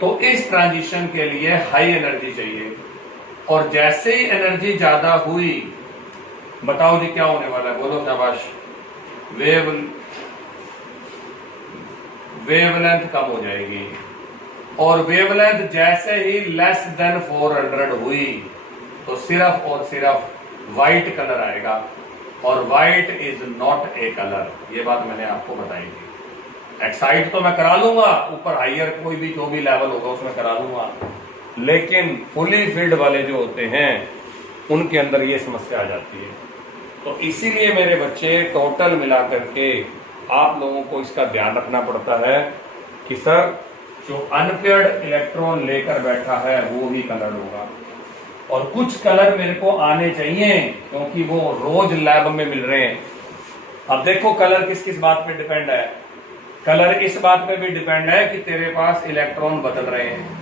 तो इस ट्रांजिशन के लिए हाई एनर्जी चाहिए, और जैसे ही एनर्जी ज्यादा हुई, बताओ जी क्या होने वाला है, बोलो शाबाश। वेवलेंथ कम हो जाएगी, और वेवलेंथ जैसे ही लेस देन 400 हुई तो सिर्फ और सिर्फ व्हाइट कलर आएगा, और white is not a colour. ये बात मैंने आपको बताई थी। एक्साइट तो मैं करा लूंगा, ऊपर हाइयर कोई भी जो भी लेवल होगा उसमें करा लूंगा, लेकिन फुली फील्ड वाले जो होते हैं उनके अंदर ये समस्या आ जाती है। तो इसीलिए मेरे बच्चे टोटल मिलाकर के आप लोगों को इसका ध्यान रखना पड़ता है कि सर जो अनपेयर्ड इलेक्ट्रॉन लेकर बैठा है वो ही कलर होगा। और कुछ कलर मेरे को आने चाहिए क्योंकि वो रोज लैब में मिल रहे हैं। अब देखो कलर किस किस बात पे डिपेंड है। कलर इस बात पे भी डिपेंड है कि तेरे पास इलेक्ट्रॉन बदल रहे हैं।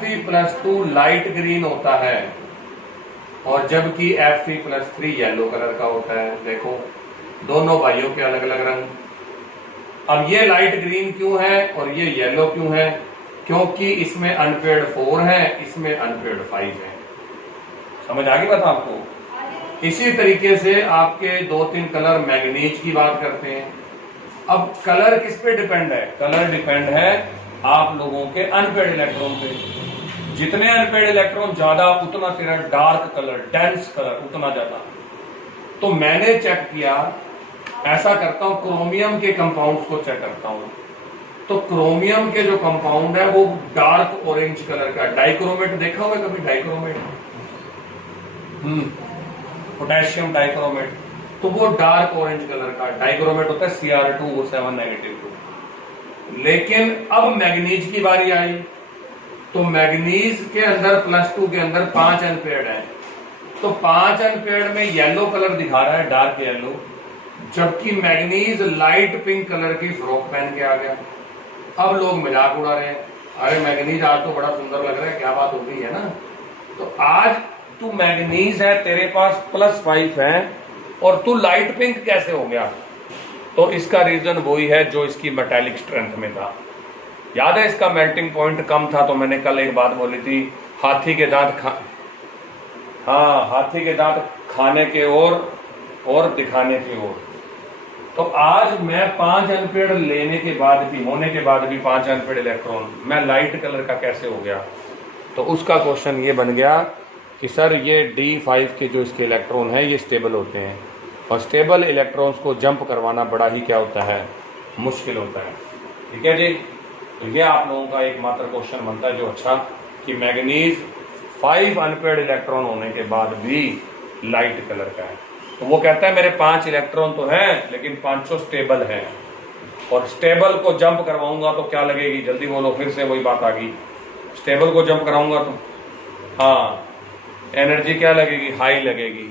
Fe+2 लाइट ग्रीन होता है और जबकि Fe+3 येलो कलर का होता है। देखो दोनों भाइयों के अलग अलग रंग। अब ये लाइट ग्रीन क्यों है और ये येलो क्यों है? क्योंकि इसमें अनपेयर्ड 4 है, इसमें अनपेयर्ड 5 है। समझ आ गई बात आपको? इसी तरीके से आपके 2-3 कलर मैग्नीज की बात करते हैं। अब कलर किस पे डिपेंड है? कलर डिपेंड है आप लोगों के अनपेयर्ड इलेक्ट्रॉन पे। जितने अनपेयर्ड इलेक्ट्रॉन ज्यादा उतना तेरा डार्क कलर, डेंस कलर उतना ज्यादा। तो मैंने चेक किया, ऐसा करता हूं, क्रोमियम के कंपाउंड्स को चेक करता हूं। तो क्रोमियम के जो कंपाउंड है वो डार्क ऑरेंज कलर का। डाइक्रोमेट देखा होगा कभी? डाइक्रोमेट, पोटेशियम डाइक्रोमेट, तो वो डार्क ऑरेंज कलर का डाइक्रोमेट होता है Cr2O7-2। लेकिन अब मैग्नीज की बारी आई तो मैग्नीज के अंदर +2 के अंदर 5 अनपेयर्ड है। तो 5 अनपेयर्ड में येलो कलर दिखा रहा है, डार्क येलो, जबकि मैग्नीज लाइट पिंक कलर की फ्रॉक पहन के आ गया। अब लोग मजाक उड़ा रहे हैं, अरे मैग्नीज आज तो बड़ा सुंदर लग रहा है, क्या बात हो गई है ना। तो आज तू मैग्नीज है, तेरे पास +5 है और तू लाइट पिंक कैसे हो गया? तो इसका रीजन वही है जो इसकी मेटालिक स्ट्रेंथ में था। याद है इसका मेल्टिंग पॉइंट कम था, तो मैंने कल एक बात बोली थी, हाथी के दांत हाथी के दांत खाने के और दिखाने की ओर। तो आज मैं 5 अनपेयर्ड लेने के बाद भी, होने के बाद भी 5 अनपेयर्ड इलेक्ट्रॉन मैं लाइट कलर का कैसे हो गया? तो उसका क्वेश्चन ये बन गया कि सर ये D5 के जो इसके इलेक्ट्रॉन है ये स्टेबल होते हैं और स्टेबल इलेक्ट्रॉन्स को जंप करवाना बड़ा ही क्या होता है, मुश्किल होता है। ठीक है जी। तो ये आप लोगों का एक मात्र क्वेश्चन बनता है जो अच्छा कि मैग्नीज 5 अनपेयर्ड इलेक्ट्रॉन होने के बाद भी लाइट कलर का है। तो वो कहता है मेरे 5 इलेक्ट्रॉन तो हैं लेकिन 5 स्टेबल हैं, और स्टेबल को जंप करवाऊंगा तो क्या लगेगी? जल्दी बोलो, फिर से वही बात आ गई। स्टेबल को जंप कराऊंगा तो हाँ, एनर्जी क्या लगेगी? हाई लगेगी।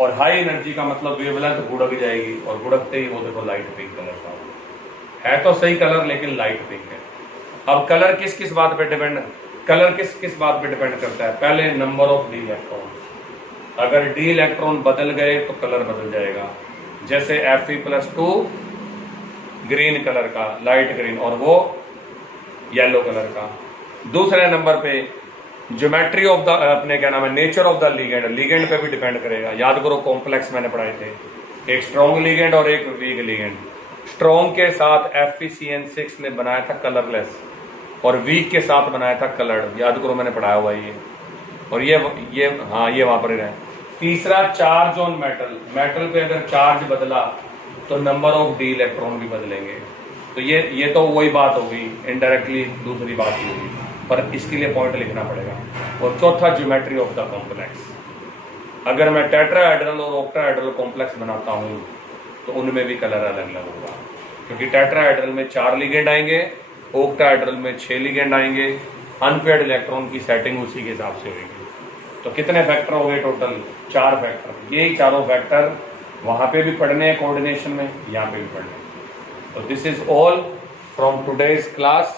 और हाई एनर्जी का मतलब वेवलेंथ गुड़क जाएगी, और गुड़कते ही वो देखो लाइट पिंक कलर का है। तो सही कलर लेकिन लाइट पिंक है। अब कलर किस किस बात पे डिपेंड, कलर किस किस बात पे डिपेंड करता है? पहले नंबर ऑफ डी इलेक्ट्रॉन। अगर डी इलेक्ट्रॉन बदल गए तो कलर बदल जाएगा। जैसे Fe+2 ग्रीन कलर का, लाइट ग्रीन, और वो येलो कलर का। दूसरे नंबर पे ज्योमेट्री ऑफ द, अपने क्या नाम है, nature of the ligand. Ligand पे भी डिपेंड करेगा। याद करो कॉम्प्लेक्स मैंने पढ़ाए थे, एक स्ट्रॉन्ग लिगेंड और एक वीक लिगेंड। स्ट्रॉन्ग के साथ FeCN6 ने बनाया था कलरलेस, और वीक के साथ बनाया था कलर्ड। याद करो मैंने पढ़ाया हुआ ये। और ये हाँ, ये वहां पर ही रहे। तीसरा चार्ज ऑन मेटल। मेटल पे अगर चार्ज बदला तो नंबर ऑफ डी इलेक्ट्रॉन भी बदलेंगे। तो ये तो वही बात होगी, इनडायरेक्टली दूसरी बात ही होगी, पर इसके लिए पॉइंट लिखना पड़ेगा। और चौथा ज्योमेट्री ऑफ द कॉम्प्लेक्स। अगर मैं टेट्राहेड्रल और ऑक्टाहेड्रल कॉम्प्लेक्स बनाता हूं तो उनमें भी कलर अलग अलग होगा, क्योंकि टेट्राहेड्रल में 4 लिगेंड आएंगे, ऑक्टाहेड्रल में 6 लिगेंड आएंगे। अनपेयर्ड इलेक्ट्रॉन की सेटिंग उसी के हिसाब से होगी। तो कितने फैक्टर हो गए टोटल? 4 फैक्टर। यही चारों फैक्टर वहां पे भी पढ़ने हैं कोऑर्डिनेशन में, यहाँ पे भी पढ़ने। तो this is all from today's class.